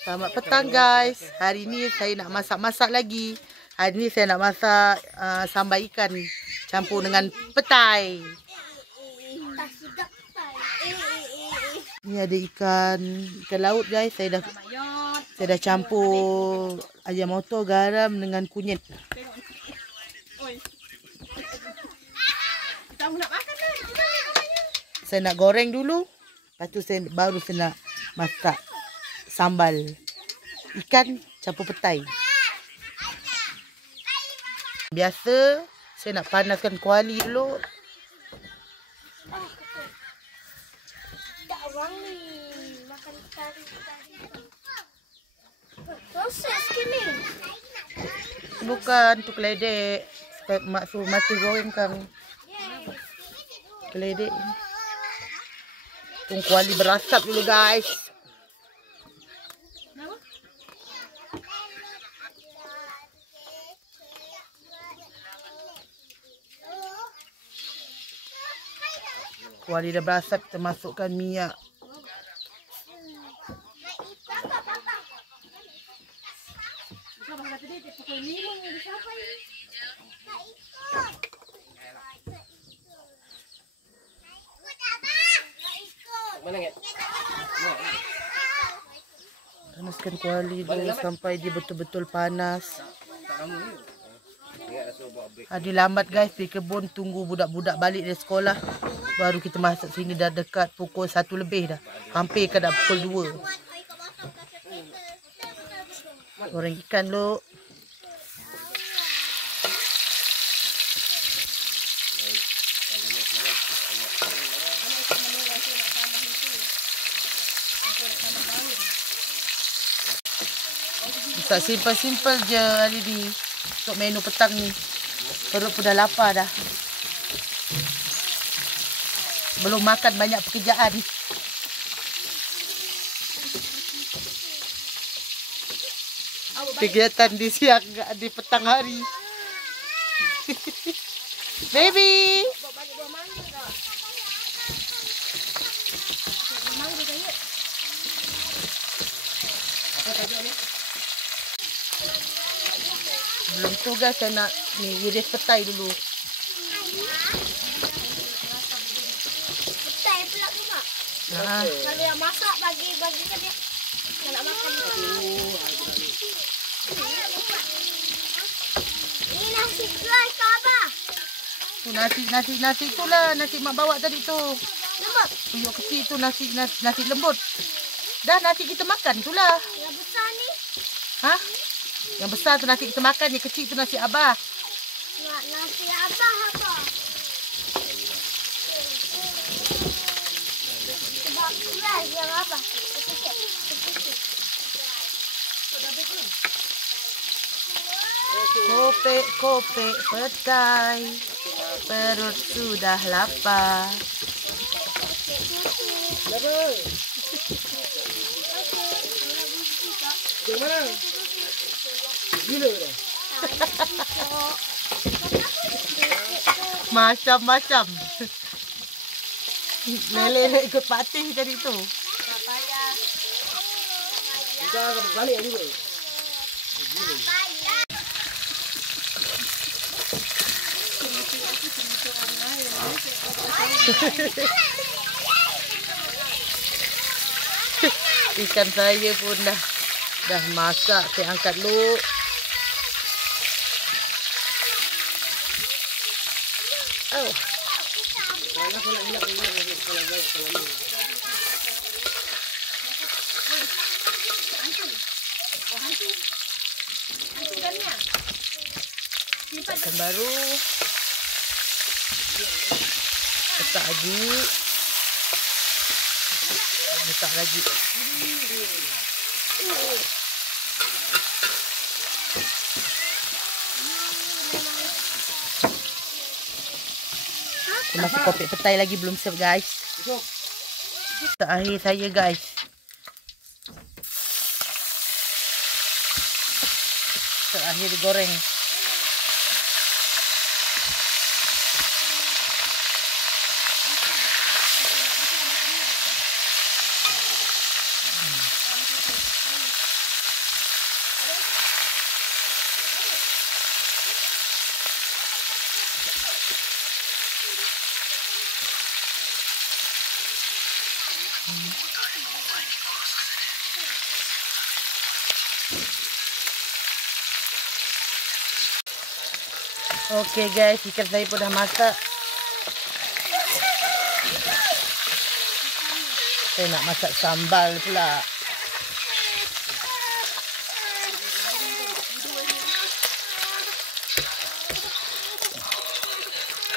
Selamat petang guys. Hari ni saya nak masak-masak lagi. Hari ni saya nak masak sambal ikan campur dengan petai. Ni ada ikan laut guys. Saya dah campur ajinomoto, garam dengan kunyit. Saya nak goreng dulu. Lepas tu baru saya nak masak sambal ikan campur petai. Biasa saya nak panaskan kuali dulu. Tak wangi makan kari. Proses kini. Bukan tu keledek. Mak suruh mati goreng kang. Keledek ni. Tunggu kuali berasap dulu guys. Kuali dah berasap, kita masukkan minyak. Panaskan kuali dulu sampai dia betul-betul panas. Adi lambat guys pergi kebun, tunggu budak-budak balik dari sekolah. Baru kita masuk sini, dah dekat pukul 1 lebih dah. Hampir ke dah pukul 2. Goreng ikan dulu. Tak simple-simple je hari ni untuk menu petang ni. Perut pun dah lapar dah. Belum makan, banyak pekerjaan. Kegiatan di siang, di petang hari. Baby. Belum tu guys, saya nak ni iris petai dulu. Petai pula tu mak. Kalau yang masak bagi ke dia. Yang nak makan. Ini nasi dry ke apa? Tu nasi tu lah, nasi mak bawa tadi tu. Lembut. Tuyuk kecil tu nasi lembut. Dah nasi kita makan tu lah. Yang besar ni. Ha? Yang besar tu nasi kita makan, yang kecil tu nasi abah. Nasi abah apa? Sebab keras yang apa? Kopek petai, perut sudah lapar. Macam-macam. Lele ikut patih tadi tu. Kita balik juga. Ikan saya pun dah masak, saya angkat dulu. Oh. Ikan baru. Letak lagi. Letak lagi. Masih kopi petai lagi belum siap guys. Terakhir saya guys. Terakhir digoreng. Okey guys, ikan saya pun dah masak. Saya nak masak sambal pula.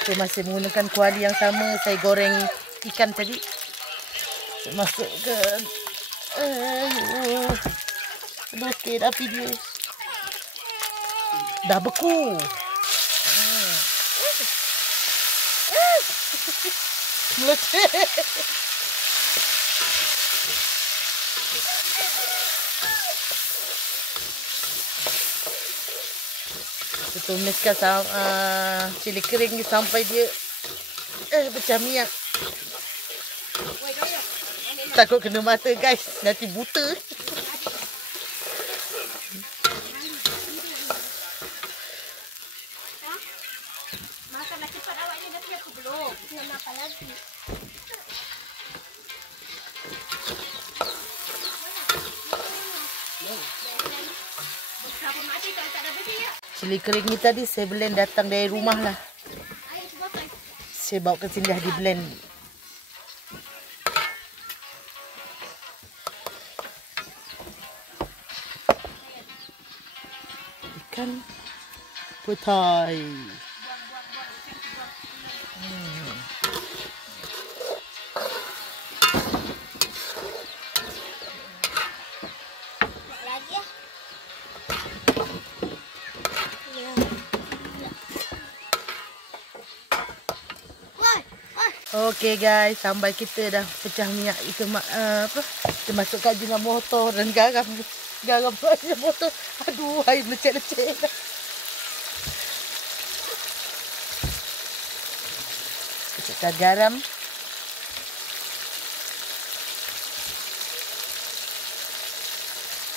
Saya masih menggunakan kuali yang sama. Saya goreng ikan tadi. Saya masukkan. Okey dah video. Dah beku. Meleceh. Kita tumiskan cili kering ni sampai dia pecah minyak. Takut kena mata guys, nanti buta. Makanlah cepat awaknya, nanti aku belum. Nak makan lagi. Cili kering ni tadi saya blend datang dari rumah lah. Saya bawa ke sini dah di blend. Ikan petai. Lagi ya. Okey guys, sambal kita dah pecah minyak. Itu kita masukkan juga motor dan garam. Garam banyak motor. Aduh, air lecek-lecek. Masukkan garam.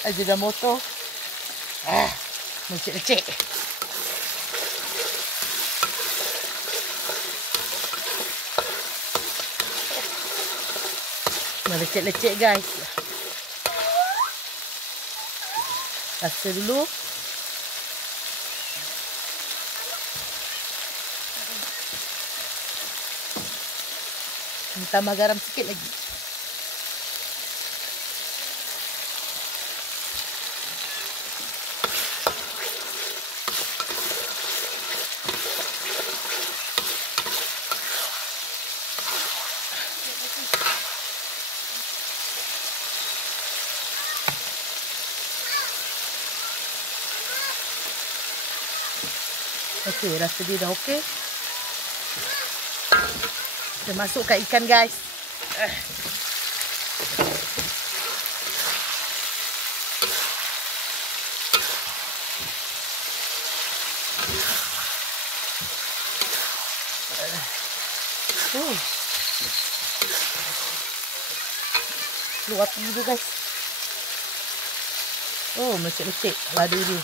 Aja motor. Lecek-lecek. Lecek-lecek guys. Rasa dulu. Tambah garam sikit lagi. Okey, rasa dia dah okey. Kita masukkan ikan guys. Keluar api dulu guys. Oh, melecek-lecek ladu dia.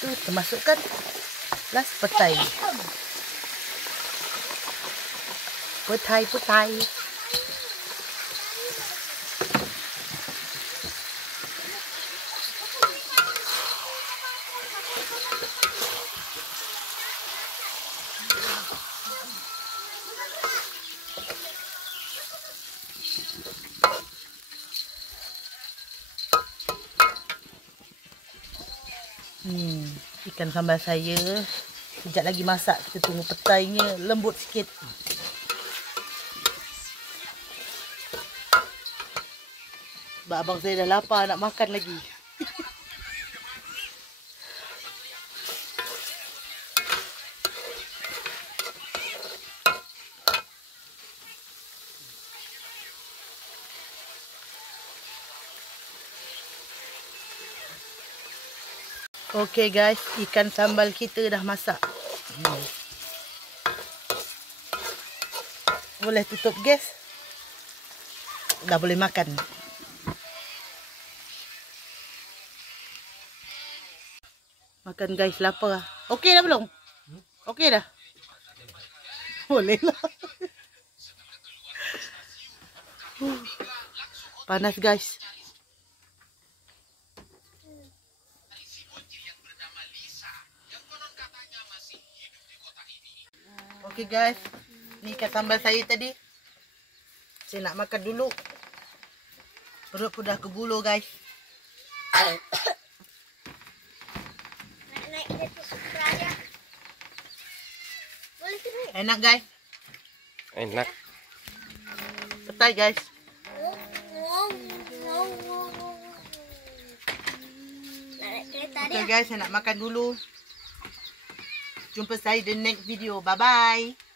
Itu kita masukkan last petai. Petai. Ikan sambal saya sekejap lagi masak. Kita tunggu petainya lembut sikit. Sebab abang saya dah lapar nak makan lagi. Okey guys, ikan sambal kita dah masak. Boleh tutup gas. Dah boleh makan. Makan guys, lapar lah. Okey dah belum? Okey dah? Boleh lah. Panas guys. Okey guys. Ni ikan sambal saya tadi. Saya nak makan dulu. Perut pun dah kebuluh guys. Naik dia tu suka aja. Boleh tu naik. Enak guys. Enak. Petai guys. Nak naik kereta Okay dia. guys, saya nak makan dulu. Jumpa saya di next video. Bye bye.